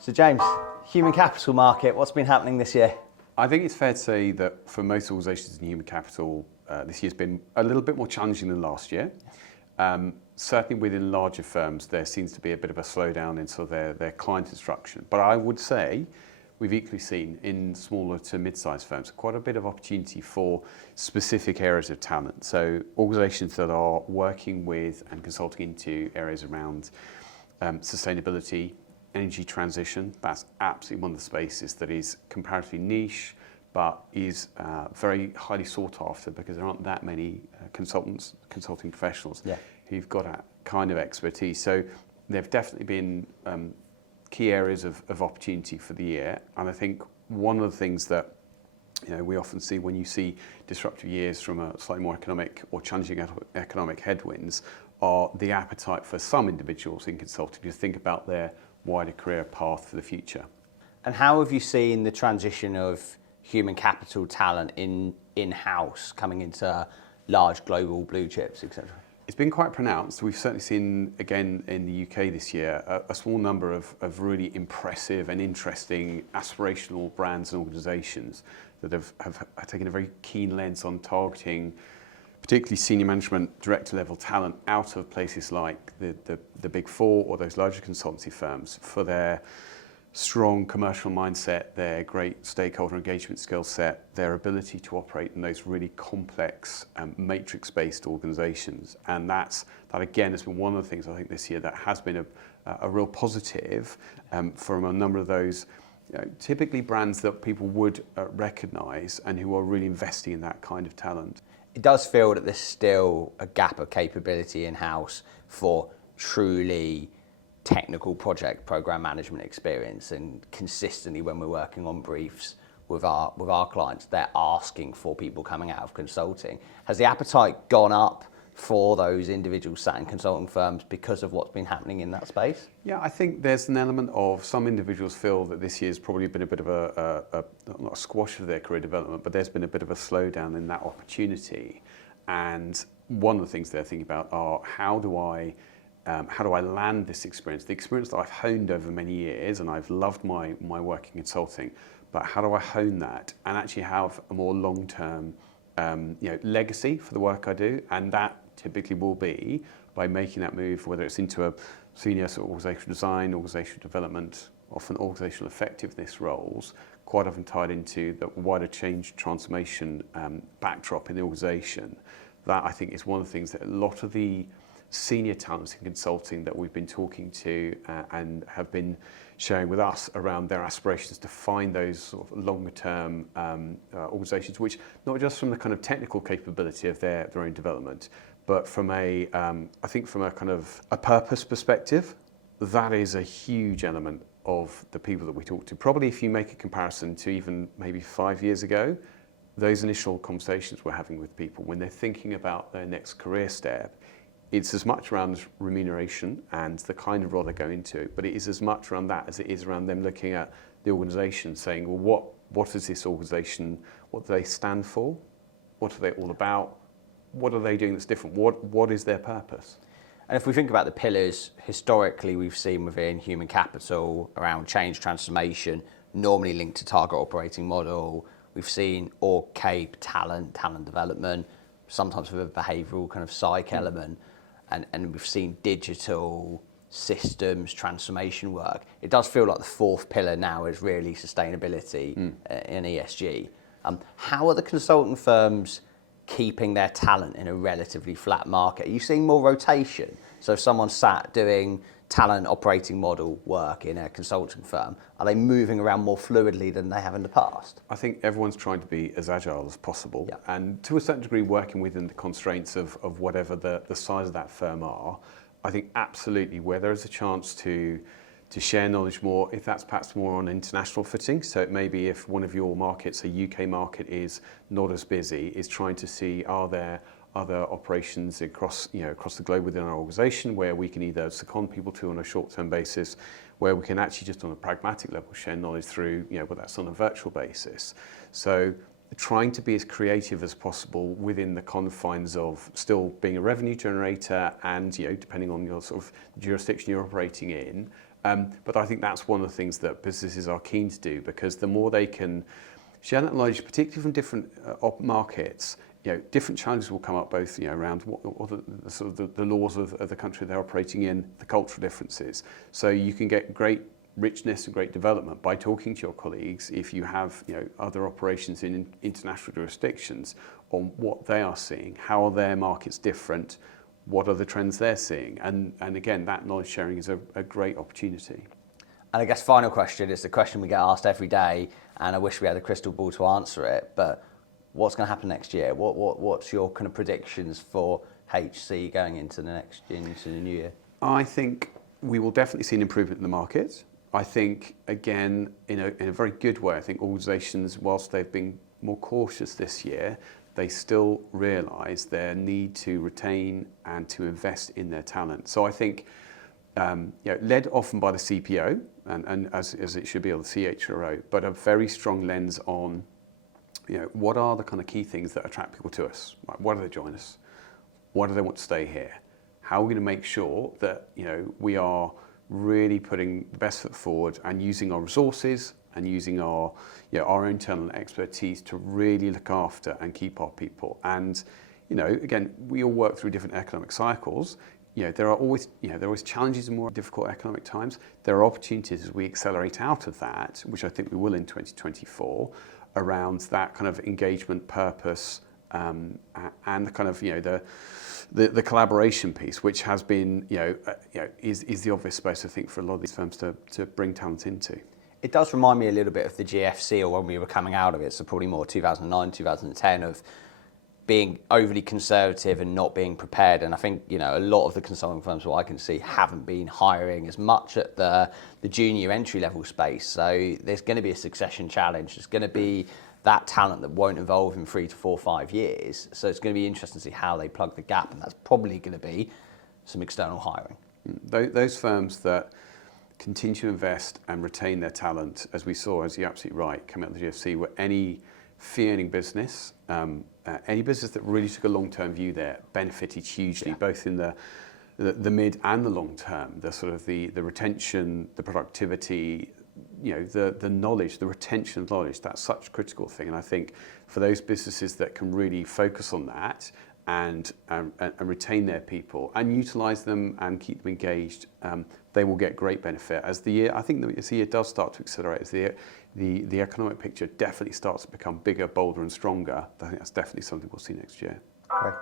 So James, human capital market, what's been happening this year? I think it's fair to say that for most organisations in human capital, this year's been a little bit more challenging than last year. Certainly within larger firms, there seems to be a bit of a slowdown in sort of their client instruction. But I would say we've equally seen in smaller to mid-sized firms quite a bit of opportunity for specific areas of talent. So organisations that are working with and consulting into areas around sustainability, energy transition, that's absolutely one of the spaces that is comparatively niche, but is very highly sought after because there aren't that many consulting professionals who've got that kind of expertise. So there have definitely been key areas of opportunity for the year. And I think one of the things that we often see when you see disruptive years from a slightly more economic or challenging economic headwinds are the appetite for some individuals in consulting to think about their wider career path for the future. And how have you seen the transition of human capital talent in-house coming into large global blue chips, etc.? It's been quite pronounced. We've certainly seen, again, in the UK this year, a small number of really impressive and interesting aspirational brands and organisations that have taken a very keen lens on targeting particularly senior management, director level talent out of places like the Big Four or those larger consultancy firms for their strong commercial mindset, their great stakeholder engagement skill set, their ability to operate in those really complex matrix-based organisations. And that again has been one of the things I think this year that has been a real positive from a number of those typically brands that people would recognise and who are really investing in that kind of talent. It does feel that there's still a gap of capability in-house for truly technical project program management experience, and consistently when we're working on briefs with our clients, they're asking for people coming out of consulting. Has the appetite gone up for those individuals sat in consulting firms because of what's been happening in that space? Yeah, I think there's an element of some individuals feel that this year's probably been a bit of not a squash of their career development, but there's been a bit of a slowdown in that opportunity. And one of the things they're thinking about are how do I land this experience, the experience that I've honed over many years, and I've loved my work in consulting, but how do I hone that and actually have a more long-term legacy for the work I do? And that typically will be by making that move, whether it's into a senior sort of organisational design, organisational development, often organisational effectiveness roles, quite often tied into the wider change transformation backdrop in the organisation. That I think is one of the things that a lot of the senior talents in consulting that we've been talking to and have been sharing with us around their aspirations to find those sort of longer term organisations, which not just from the kind of technical capability of their own development, but from I think from a kind of a purpose perspective, that is a huge element of the people that we talk to. Probably if you make a comparison to even maybe 5 years ago, those initial conversations we're having with people when they're thinking about their next career step, it's as much around remuneration and the kind of role they go into, but it is as much around that as it is around them looking at the organisation saying, well, what is this organisation, what do they stand for, what are they all about, what are they doing that's different, what is their purpose? And if we think about the pillars, historically we've seen within human capital around change transformation, normally linked to target operating model. We've seen org cape, talent development, sometimes with a behavioural kind of psych element. And we've seen digital systems transformation work. It does feel like the fourth pillar now is really sustainability in ESG. How are the consulting firms keeping their talent in a relatively flat market? Are you seeing more rotation? So if someone's sat doing talent operating model work in a consulting firm, are they moving around more fluidly than they have in the past? I think everyone's trying to be as agile as possible, and to a certain degree working within the constraints of whatever the size of that firm are. I think absolutely where there is a chance to share knowledge more, if that's perhaps more on international footing. So it may be if one of your markets, a UK market, is not as busy, is trying to see are there other operations across the globe within our organisation where we can either second people to on a short-term basis, where we can actually just on a pragmatic level share knowledge through, whether that's on a virtual basis. So trying to be as creative as possible within the confines of still being a revenue generator and, depending on your sort of jurisdiction you're operating in, But I think that's one of the things that businesses are keen to do, because the more they can share that knowledge, particularly from different markets, different challenges will come up, both around what the sort of the laws of the country they're operating in, the cultural differences. So you can get great richness and great development by talking to your colleagues if you have other operations in international jurisdictions on what they are seeing, how are their markets different, what are the trends they're seeing, and again, that knowledge sharing is a great opportunity. And I guess final question is the question we get asked every day, and I wish we had a crystal ball to answer it, but what's going to happen next year? What's your kind of predictions for HC going into the new year? I think we will definitely see an improvement in the market. I think, again, in a very good way, I think organisations, whilst they've been more cautious this year, they still realise their need to retain and to invest in their talent. So I think, led often by the CPO, and as it should be, or the CHRO, but a very strong lens on, what are the kind of key things that attract people to us? Like, why do they join us? Why do they want to stay here? How are we going to make sure that we are really putting the best foot forward and using our resources and using our internal expertise to really look after and keep our people? And again, we all work through different economic cycles. There are always challenges in more difficult economic times. There are opportunities as we accelerate out of that, which I think we will in 2024, around that kind of engagement, purpose, and the kind of the collaboration piece, which has been is the obvious space, I think, for a lot of these firms to bring talent into. It does remind me a little bit of the GFC, or when we were coming out of it, so probably more 2009, 2010, of being overly conservative and not being prepared. And I think a lot of the consulting firms, what I can see, haven't been hiring as much at the junior entry level space. So there's going to be a succession challenge. There's going to be that talent that won't evolve in 3 to 4, 5 years. So it's going to be interesting to see how they plug the gap, and that's probably going to be some external hiring. Those firms that continue to invest and retain their talent, as we saw, as you're absolutely right, coming out of the GFC, were any fee-earning business, any business that really took a long-term view there, benefited hugely, both in the mid and the long term. The sort of the retention, the productivity, the knowledge, the retention of knowledge, that's such a critical thing. And I think for those businesses that can really focus on that and retain their people and utilise them and keep them engaged, they will get great benefit. As the year does start to accelerate, as the economic picture definitely starts to become bigger, bolder and stronger, I think that's definitely something we'll see next year. Okay.